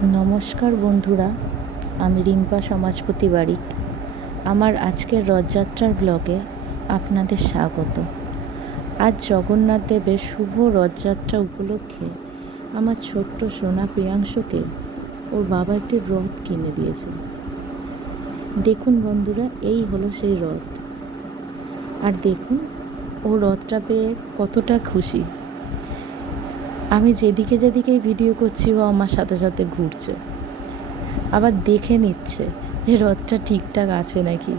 নমস্কার বন্ধুরা, আমি রিম্পা সমাজপতি বারিক। আমার আজকের রথযাত্রার ব্লগে আপনাদের স্বাগত। আজ জগন্নাথ দেবের শুভ রথযাত্রা উপলক্ষে আমার ছোট্ট সোনা প্রিয়াংশুকে ওর বাবা একটি রথ কিনে দিয়েছে। দেখুন বন্ধুরা, এই হলো সেই রথ। আর দেখুন ও রথটা পেয়ে কতটা খুশি। আমি যেদিকে যেদিকেই ভিডিও করছি ও আমার সাথে সাথে ঘুরছে, আবার দেখে নিচ্ছে যে রথটা ঠিকঠাক আছে নাকি।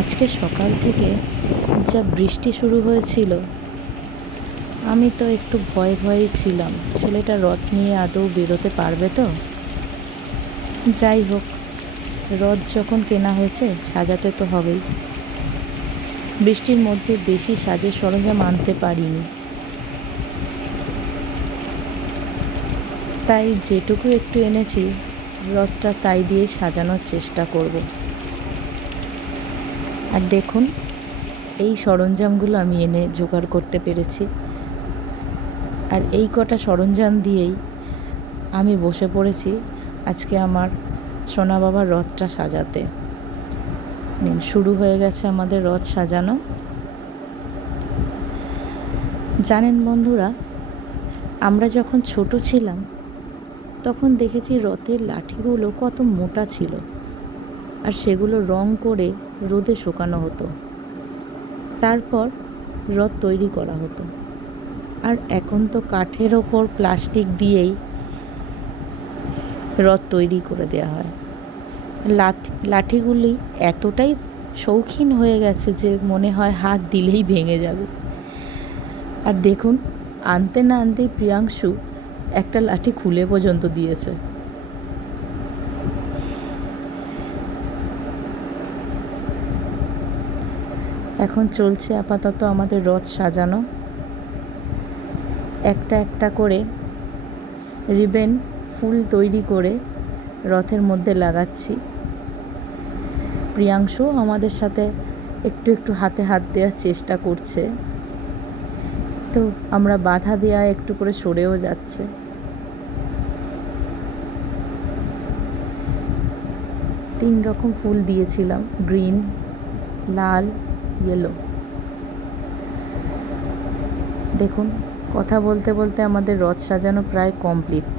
আজকে সকাল থেকে যা বৃষ্টি শুরু হয়েছিল, আমি তো একটু ভয়ে ছিলাম ছেলেটা রথ নিয়ে আদৌ বেরোতে পারবে তো। যাই হোক, রথ যখন কেনা হয়েছে সাজাতে তো হবেই। বৃষ্টির মধ্যে বেশি সাজের সরঞ্জাম আনতে পারিনি, তাই যেটুকু একটু এনেছি রথটা তাই দিয়ে সাজানোর চেষ্টা করব। আর দেখুন, এই সরঞ্জামগুলো আমি এনে জোগাড় করতে পেরেছি। আর এই কটা সরঞ্জাম দিয়েই আমি বসে পড়েছি আজকে আমার সোনা বাবার রথটা সাজাতে। শুরু হয়ে গেছে আমাদের রথ সাজানো। জানেন বন্ধুরা, আমরা যখন ছোট ছিলাম তখন দেখেছি রথের লাঠিগুলো কত মোটা ছিল, আর সেগুলো রং করে রোদে শুকানো হতো, তারপর রথ তৈরি করা হতো। আর এখন তো কাঠের ওপর প্লাস্টিক দিয়েই রথ তৈরি করে দেওয়া হয়। লাঠিগুলি এতটাই শৌখিন হয়ে গেছে যে মনে হয় হাত দিলেই ভেঙে যাবে। আর দেখুন, আনতে না আনতেই প্রিয়াংশু একটা লাঠি খুলে পর্যন্ত দিয়েছে। এখন চলছে আপাতত আমাদের রথ সাজানো। একটা একটা করে রিবেন ফুল তৈরি করে রথের মধ্যে লাগাচ্ছি। প্রিয়াংশু আমাদের সাথে একটু একটু হাতে হাত দেওয়ার চেষ্টা করছে, তো আমরা বাধা দেওয়া একটু করে সরেও যাচ্ছে। তিন রকম ফুল দিয়েছিলাম, গ্রিন, লাল, ইয়েলো। দেখুন, কথা বলতে বলতে আমাদের রথ সাজানো প্রায় কমপ্লিট।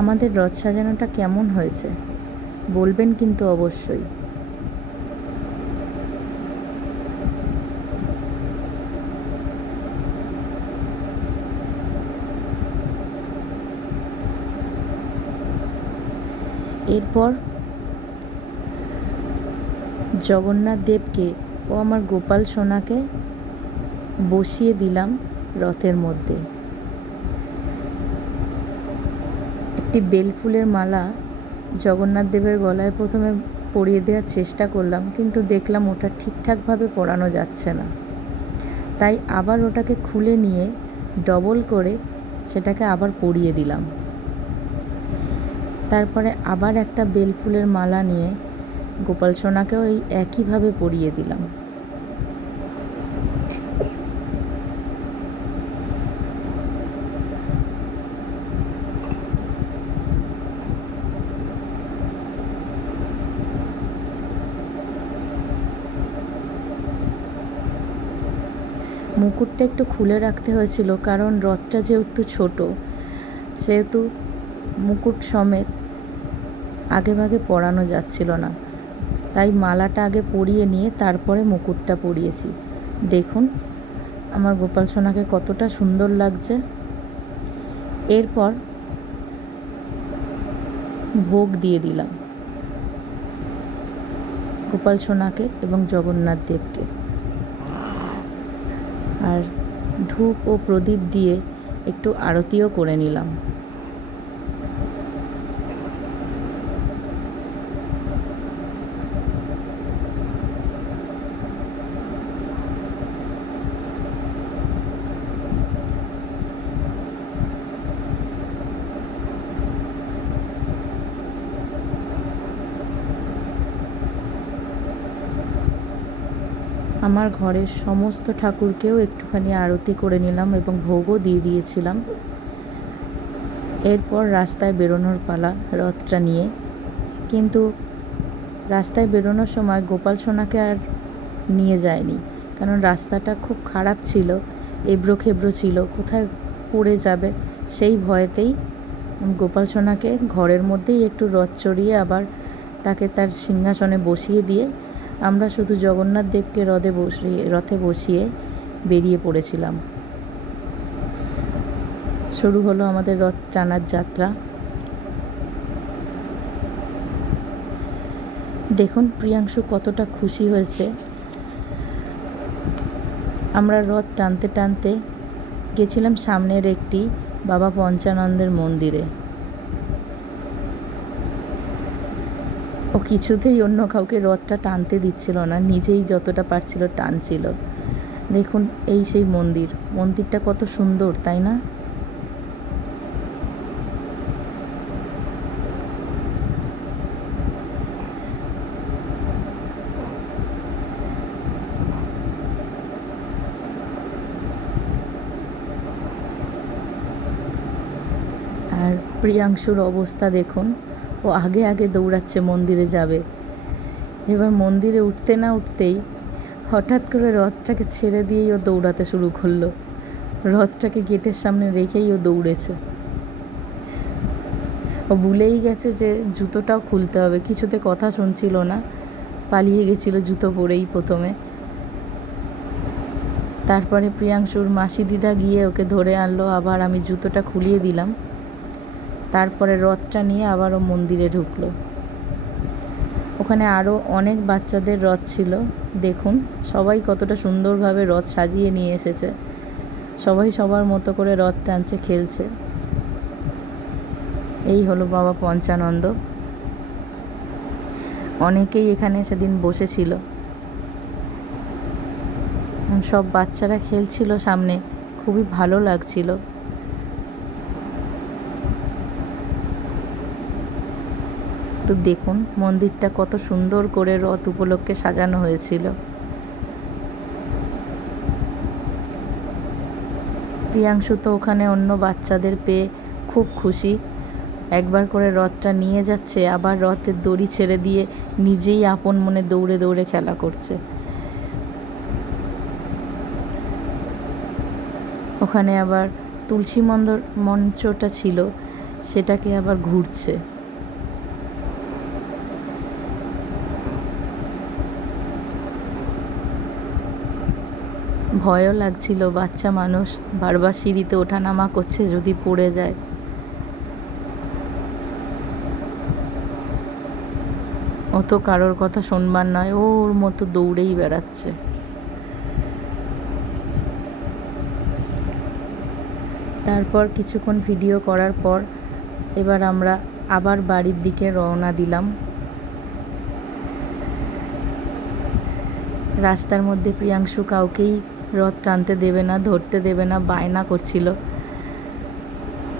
আমাদের রথ সাজানোটা কেমন হয়েছে বলবেন কিন্তু অবশ্যই। এরপর জগন্নাথ দেবকে ও আমার গোপাল সোনাকে বসিয়ে দিলাম রথের মধ্যে। একটি বেলফুলের মালা জগন্নাথ দেবের গলায় প্রথমে পরিয়ে দেওয়ার চেষ্টা করলাম, কিন্তু দেখলাম ওটা ঠিকঠাকভাবে পরানো যাচ্ছে না, তাই আবার ওটাকে খুলে নিয়ে ডবল করে সেটাকে আবার পরিয়ে দিলাম। তারপরে আবার একটা বেলফুলের মালা নিয়ে গোপাল সোনাকেও এই একইভাবে পরিয়ে দিলাম। মুকুটটা একটু খুলে রাখতে হয়েছিল, কারণ রথটা যেহেতু ছোট, সেহেতু মুকুট সমেত আগেভাগে পরানো যাচ্ছিল না, তাই মালাটা আগে পরিয়ে নিয়ে তারপরে মুকুটটা পরিয়েছি। দেখুন আমার গোপাল সোনাকে কতটা সুন্দর লাগছে। এরপর ভোগ দিয়ে দিলাম গোপাল সোনাকে এবং জগন্নাথ দেবকে, আর ধূপ ও প্রদীপ দিয়ে একটু আরতিও করে নিলাম। আমার ঘরের সমস্ত ঠাকুরকেও একটুখানি আরতি করে নিলাম এবং ভোগও দিয়ে দিয়েছিলাম। এরপর রাস্তায় বেরোনোর পালা রথটা নিয়ে। কিন্তু রাস্তায় বেরোনোর সময় গোপাল সোনাকে আর নিয়ে যায়নি, কারণ রাস্তাটা খুব খারাপ ছিল, এবড়ো খেবড়ো ছিল, কোথায় পড়ে যাবে সেই ভয়েতেই গোপাল সোনাকে ঘরের মধ্যেই একটু রথ চড়িয়ে আবার তাকে তার সিংহাসনে বসিয়ে দিয়ে আমরা শুধু জগন্নাথ দেবকে রথে বসিয়ে বেরিয়ে পড়েছিলাম। শুরু হলো আমাদের রথ টানার যাত্রা। দেখুন প্রিয়াংশু কতটা খুশি হয়েছে। আমরা রথ টানতে টানতে গেছিলাম সামনের একটি বাবা পঞ্চানন্দের মন্দিরে। ও কিছুতেই অন্য কাউকে রথটা টানতে দিচ্ছিল না, নিজেই যতটা পারছিল টানছিল। দেখুন এই সেই মন্দিরটা কত সুন্দর, তাই না? আর প্রিয়াংশুর অবস্থা দেখুন, ও আগে আগে দৌড়াচ্ছে মন্দিরে যাবে। এবার মন্দিরে উঠতে না উঠতেই হঠাৎ করে রথটাকে ছেড়ে দিয়েই ও দৌড়াতে শুরু করলো। রথটাকে গেটের সামনে রেখেই ও দৌড়েছে। ও ভুলেই গেছে যে জুতোটাও খুলতে হবে, কিছুতে কথা শুনছিল না, পালিয়ে গেছিল জুতো পরেই প্রথমে। তারপরে প্রিয়াংশুর মাসি দিদা গিয়ে ওকে ধরে আনলো, আবার আমি জুতোটা খুলিয়ে দিলাম। তারপরে রথটা নিয়ে আবারও মন্দিরে ঢুকলো। ওখানে আরও অনেক বাচ্চাদের রথ ছিল। দেখুন সবাই কতটা সুন্দরভাবে রথ সাজিয়ে নিয়ে এসেছে, সবাই সবার মতো করে রথ টানছে, খেলছে। এই হলো বাবা পঞ্চানন্দ। অনেকেই এখানে সেদিন বসেছিল, সব বাচ্চারা খেলছিল সামনে, খুবই ভালো লাগছিল। তো দেখুন মন্দিরটা কত সুন্দর করে রথ উপলক্ষে সাজানো হয়েছিল। প্রিয়াংশু তো ওখানে অন্য বাচ্চাদের পেয়ে খুব খুশি, একবার করে রথটা নিয়ে যাচ্ছে, আবার রথের দড়ি ছেড়ে দিয়ে নিজেই আপন মনে দৌড়ে দৌড়ে খেলা করছে। ওখানে আবার তুলসী মঞ্চটা ছিল, সেটাকে আবার ঘুরছে। ভয়ও লাগছিল, বাচ্চা মানুষ বারবার সিঁড়িতে ওঠানামা করছে, যদি পড়ে যায়। ও তো কারোর কথা শুনবার নয়, ওর মতো দৌড়েই বেড়াচ্ছে। তারপর কিছুক্ষণ ভিডিও করার পর এবার আমরা আবার বাড়ির দিকে রওনা দিলাম। রাস্তার মধ্যে প্রিয়াংশু কাউকেই রথ টানতে দেবে না, ধরতে দেবে না, বায়না করছিল।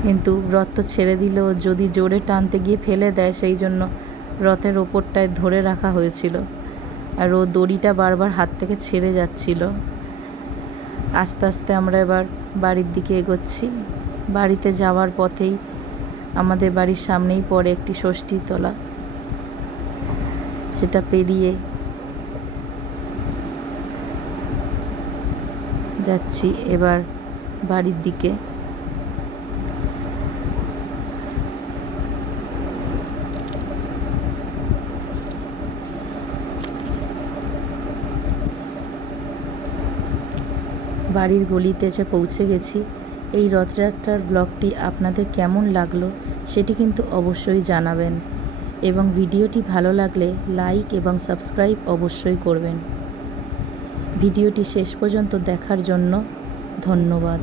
কিন্তু রথ তো ছেড়ে দিলেও যদি জোরে টানতে গিয়ে ফেলে দেয়, সেই জন্য রথের ওপরটায় ধরে রাখা হয়েছিল, আর ও দড়িটা বারবার হাত থেকে ছেড়ে যাচ্ছিল। আস্তে আস্তে আমরা এবার বাড়ির দিকে এগোচ্ছি। বাড়িতে যাওয়ার পথেই আমাদের বাড়ির সামনেই পড়ে একটি ষষ্ঠীতলা, সেটা পেরিয়ে যাচ্ছি এবার বাড়ির দিকে। বাড়ির গলিতে এসে পৌঁছে গেছি। এই রথযাত্রার ব্লগটি আপনাদের কেমন লাগলো সেটি কিন্তু অবশ্যই জানাবেন, এবং ভিডিওটি ভালো লাগলে লাইক এবং সাবস্ক্রাইব অবশ্যই করবেন। ভিডিওটি শেষ পর্যন্ত দেখার জন্য ধন্যবাদ।